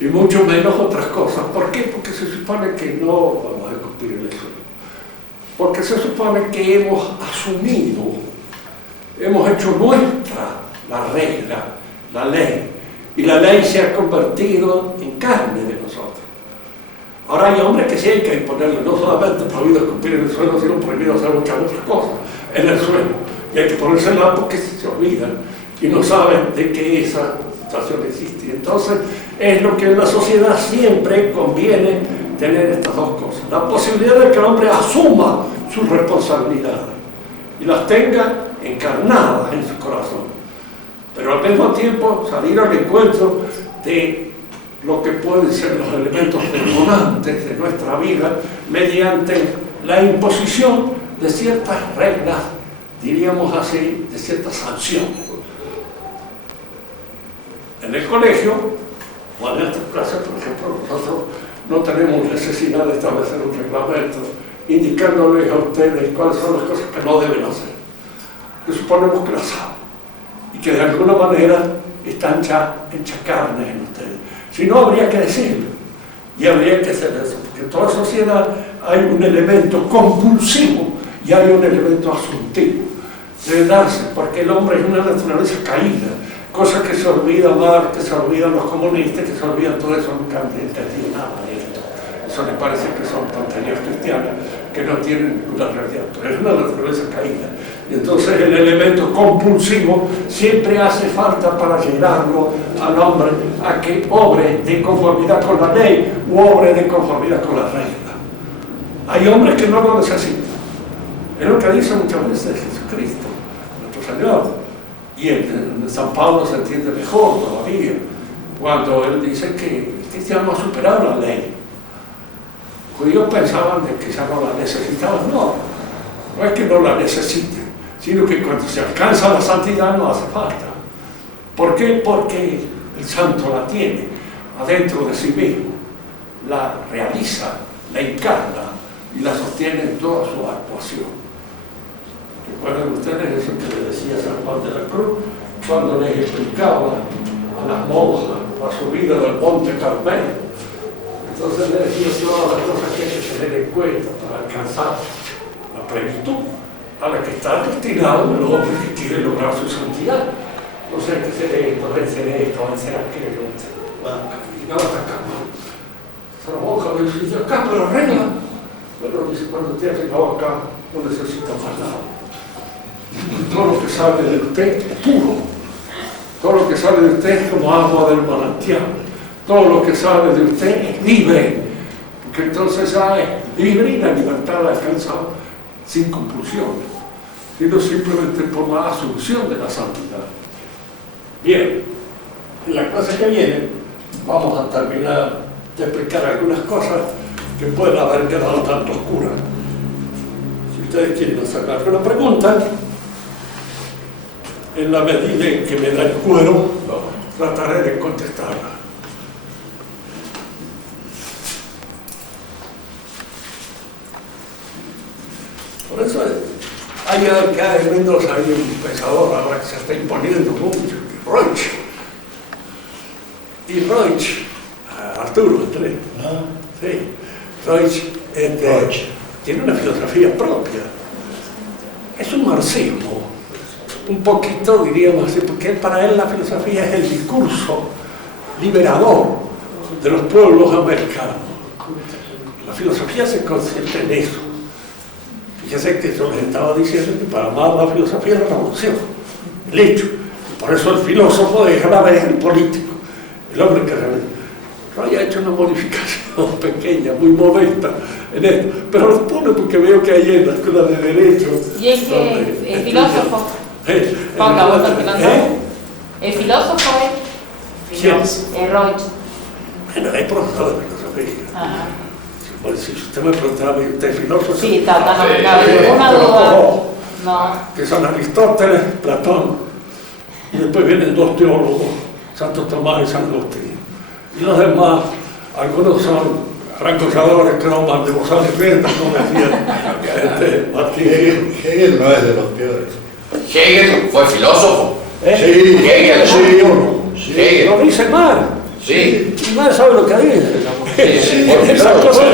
y mucho menos otras cosas. ¿Por qué? Porque se supone que no vamos a escupir en el suelo. Porque se supone que hemos asumido, hemos hecho nuestra la regla, la ley, y la ley se ha convertido en carne de nosotros. Ahora hay hombres que sí hay que imponerle, no solamente prohibido escupir en el suelo, sino prohibido hacer muchas otras cosas en el suelo. Y hay que ponérsela porque se olvidan y no saben de que esa situación existe. Entonces es lo que en la sociedad siempre conviene tener estas dos cosas. La posibilidad de que el hombre asuma sus responsabilidades y las tenga encarnadas en su corazón. Pero al mismo tiempo salir al encuentro de lo que pueden ser los elementos detonantes de nuestra vida mediante la imposición de ciertas reglas, diríamos así, de ciertas sanciones. En el colegio, o en estas clases, por ejemplo, nosotros no tenemos necesidad de establecer un reglamento indicándoles a ustedes cuáles son las cosas que no deben hacer. Que suponemos que las saben y que de alguna manera están ya hechas carne en ustedes. Si no, habría que decirlo y habría que hacer eso, porque en toda sociedad hay un elemento compulsivo y hay un elemento asuntivo de darse, porque el hombre es una naturaleza caída, cosas que se olvidan Marx, que se olvidan los comunistas, que se olvidan todo eso, nunca han entendido nada de esto. Eso les parece que son tonterías cristianas que no tienen ninguna realidad, pero es una naturaleza caída. Y entonces el elemento compulsivo siempre hace falta para llevarlo al hombre a que obre de conformidad con la ley u obre de conformidad con la regla. Hay hombres que no lo necesitan. Es lo que dice muchas veces Jesucristo, nuestro Señor. Y en San Pablo se entiende mejor todavía, cuando él dice que el cristiano ha superado la ley. Los judíos pensaban de que ya no la necesitaban. No es que no la necesiten, sino que cuando se alcanza la santidad no hace falta. ¿Por qué? Porque el santo la tiene adentro de sí mismo, la realiza, la encarna y la sostiene en toda su actuación. ¿Recuerdan ustedes eso que le decía San Juan de la Cruz cuando les explicaba a las monjas la subida del Monte Carmelo? Entonces le decía todas las cosas que hay que tener en cuenta para alcanzar la plenitud a la que está destinado el hombre que quiere lograr su santidad. No sé, que hacer esto, vencer aquello. Y nada hasta acá. Esa monja me dice, acá, pero arregla. Bueno, dice, cuando te has llegado acá, no necesitas más nada. Todo lo que sale de usted es puro. Todo lo que sale de usted es como agua del manantial. Todo lo que sale de usted es libre. Porque entonces ya es libre y la libertad la alcanza sin compulsión, sino simplemente por la asunción de la santidad. Bien, en la clase que viene vamos a terminar de explicar algunas cosas que pueden haber quedado tanto oscuras. Si ustedes quieren hacer alguna pregunta, en la medida en que me da el cuero, trataré de contestarla. Por eso hay acá en Mendoza hay un pensador ahora que se está imponiendo mucho, Roig. Y Roig, Arturo Andrés, sí, Roig tiene una filosofía propia. Es un marxismo, un poquito diríamos así, porque para él la filosofía es el discurso liberador de los pueblos americanos. La filosofía se concentra en eso. Fíjense que yo les estaba diciendo que para amar la filosofía es la revolución, el hecho. Por eso el filósofo es a la vez el político, el hombre que realmente. Yo haya hecho una modificación pequeña, muy modesta en esto, pero lo pone porque veo que hay en la escuela de Derecho. ¿Y es que el filósofo? Paula, ¿vos estás filósofo? ¿El filósofo es? ¿Quién? Es Roig. Bueno, hay profesor de filosofía. Ah. Bueno, si usted me preguntaba, ¿usted es filósofo? Sí, está ninguna duda. No. Que son Aristóteles, Platón, y después vienen dos teólogos, Santo Tomás y San Agustín. Y los demás, algunos son francotiradores que no van de bozal y ventas, como decía Martín. Hegel no es de los peores. Hegel fue filósofo. Sí, Hegel. sí. Hegel. Lo dice Marx. Sí. Y Marx sabe lo que dice. Sí, Esas cosas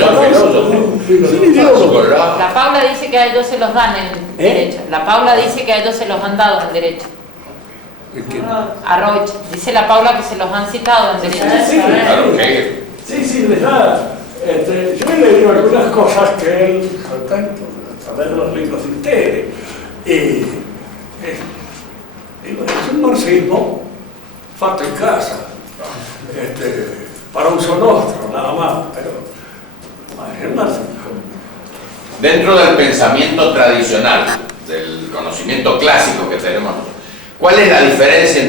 filósofo. La Paula dice que a ellos se los dan en derecho. La Paula dice que a ellos se los han dado en derecho. A Roig. Dice la Paula que se los han citado en derecho. Sí, Claro, Hegel. sí, les da Yo he leído algunas cosas que él, a través de los libros de ustedes, es un marxismo fatto en casa, para uso nuestro, nada más, pero es el marxismo. Dentro del pensamiento tradicional, del conocimiento clásico que tenemos, ¿cuál es la diferencia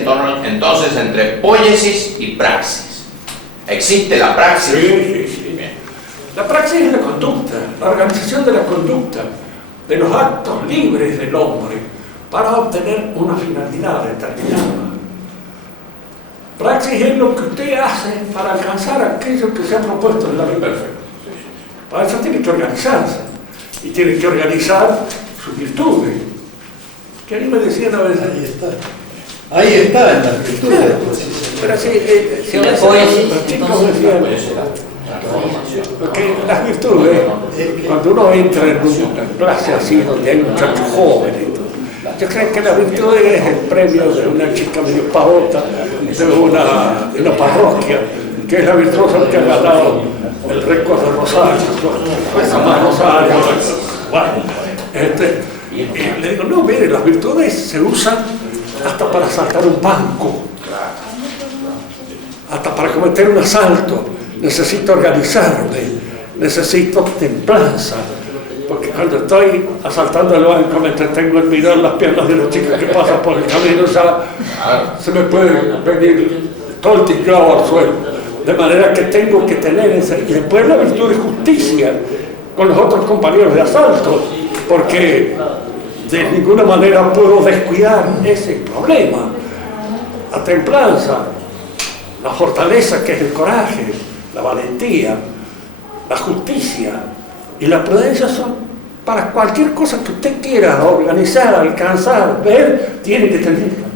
entonces entre poiesis y praxis? ¿Existe la praxis? Sí. Bien. La praxis es la conducta, la organización de la conducta, de los actos libres del hombre para obtener una finalidad determinada. Praxis es lo que usted hace para alcanzar aquello que se ha propuesto en la vida perfecta. Para eso tiene que organizarse y tiene que organizar sus virtudes. Que a mí me decían a veces... Ahí está en las virtudes. Pero sí, Si la poiesis, los chicos entonces, decían porque las virtudes, cuando uno entra en una clase así donde hay muchachos jóvenes, yo creo que la virtud es el premio de una chica medio pavota de una parroquia, que es la virtuosa que ha ganado el récord de Rosario, cuesta más Rosario. Bueno, y le digo, no, mire, las virtudes se usan hasta para asaltar un banco, hasta para cometer un asalto. Necesito organizarme, necesito templanza, porque cuando estoy asaltando el banco me entretengo en mirar las piernas de los chicos que pasan por el camino, ya se me puede venir todo el tinglado al suelo, de manera que tengo que tener esa, y después la virtud de justicia con los otros compañeros de asalto, porque de ninguna manera puedo descuidar ese problema. La templanza, la fortaleza que es el coraje, la valentía, la justicia y la prudencia son para cualquier cosa que usted quiera organizar, alcanzar, ver, tiene que tenerla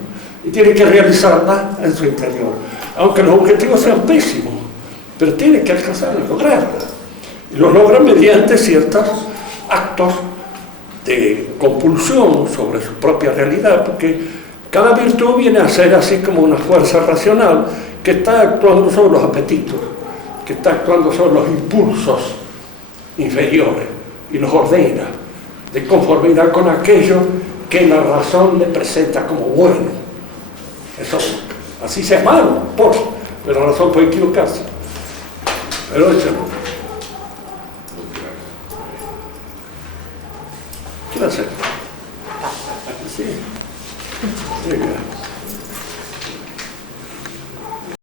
y tiene que realizarla en su interior, aunque los objetivos sean pésimos, pero tiene que alcanzar y lograrla, y lo logra mediante ciertos actos de compulsión sobre su propia realidad, porque cada virtud viene a ser así como una fuerza racional que está actuando sobre los apetitos, que está actuando sobre los impulsos inferiores y los ordena de conformidad con aquello que la razón le presenta como bueno. Eso, así sea malo, pero la razón puede equivocarse. Pero eso